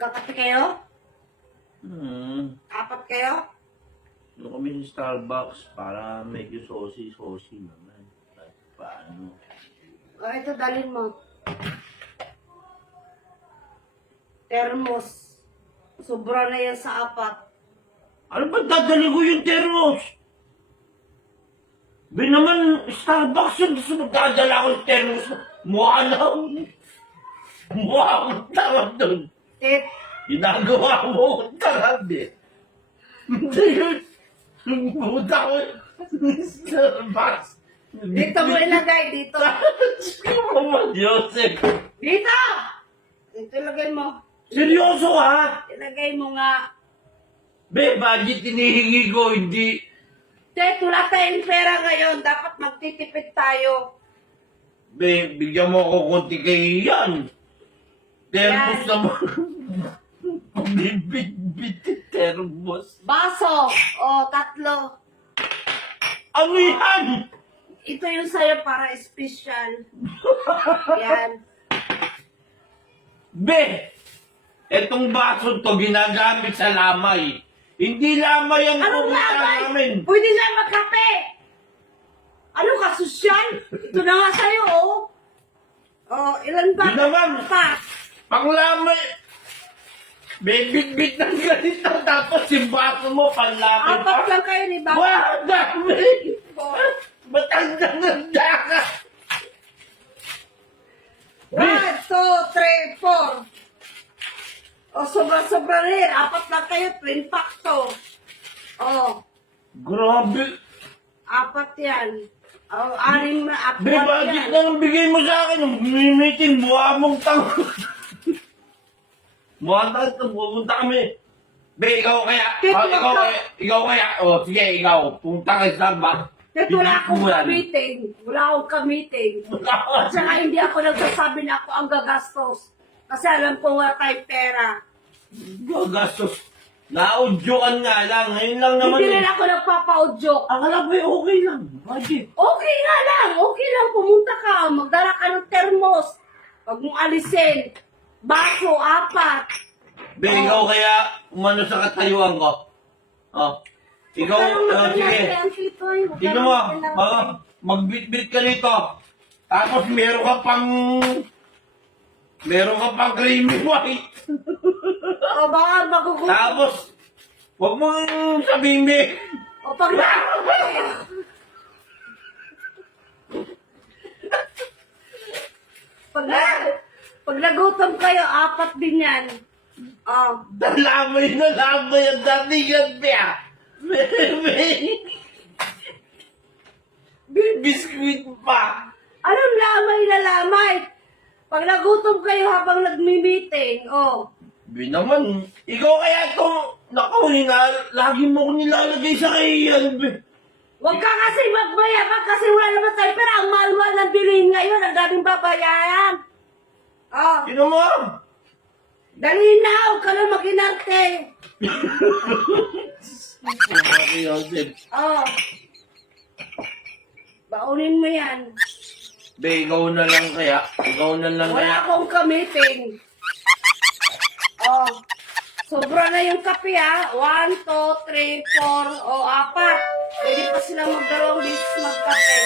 Magkakape kayo? Apat kayo? Ano kami sa Starbucks para medyo saucy naman. At paano? O, ito dalhin mo. Thermos. Sobra na yan sa apat. Ano ba dadali ko yung thermos? Be naman, Starbucks yun. Gusto magdadala ko yung thermos. Mukha akong tawag doon. Tit, Ginagawa mo akong tawag eh. Hindi yun. Pumunta ko yung Starbucks. dito mo ilagay, dito. Joseph. Dito! Dito ilagay mo. Seryoso ha? Ilagay mo nga. Be, budget hinihingi ko, hindi. Tit, wala tayong pera ngayon. Dapat magtitipid tayo. Be, bigyan mo ako konti kay yan. Termos Yan. naman. Bit termos. Baso. O, 3. Ano yan? Ito yung sa'yo para special. Yan. Be, etong baso to ginagamit sa lamay. Hindi lamay ang Anong pumunta lamay? namin. Pwede na magkape. Ano ka, sosyal? Ito na nga sa'yo, oh. Oh, ilan ba? Di naman. Pa. Pang lamay. Be, bit ng ganito. Tapos yung baso mo, panlamay Apat pa. lang kayo ni Baba. Wow, dami. Oh. Matanda-nanda ka. 1, 2, 3, 4. Oh, sobra-sobra rin. Apat lang kayo, twin pack to. Oh, Grabe. apat yan. Oh, 6 na, apat Be, budget yan. na ang bigay mo sa akin. Meeting, mukha mong tango. Mukha tango, pupunta kami. Be, ikaw kaya. Ikaw kaya. O, sige, ikaw. Punta ka sa Starbucks. Dahil wala akong Bilang ka-meeting. Wala akong ka-meeting. At saka hindi ako nagsasabi na ako ang gagastos. Kasi alam ko wala tayong pera. Gagastos. Naudyoan nga lang. Ngayon lang naman. Hindi rin ako nagpapa-audio. Akala ko okay lang. Budget. Okay nga lang. Okay lang. Pumunta ka. Magdala ka ng thermos. Huwag mong alisin. Baso, 4. Be, ikaw kaya umano sa katayuan ko. Oh. Ikaw, sige. Tignan mo, magbit-bit ka nito. Tapos meron ka pang creamy white. O baka magugutom. Tapos, huwag mong sabihin, be. O pag pag nagutom kayo, 4 din yan. Oh. Nalamay ang datingan, be. Biskuit pa. Anong lamay na lamay? Pag nagutom kayo habang nagmi-meeting, oh. Be naman, ikaw kaya ito, naku, lagi mo ko nilalagay sa kayan, be. Huwag ka kasi magbayabag kasi wala naman tayo. Pero ang mahal-mahal ng bilhin ngayon, ang daming babayaran. Oh, Sino mo? dali na, huwag ka na mag-inarte. Oh. Baunin mo yan. Be, ikaw na lang kaya. Ikaw na lang Wala kaya. akong ka-meeting. Oh. Sobra na yung kape ha. 1, 2, 3, 4, o 4. Pwede pa silang magdalawang beses magkape.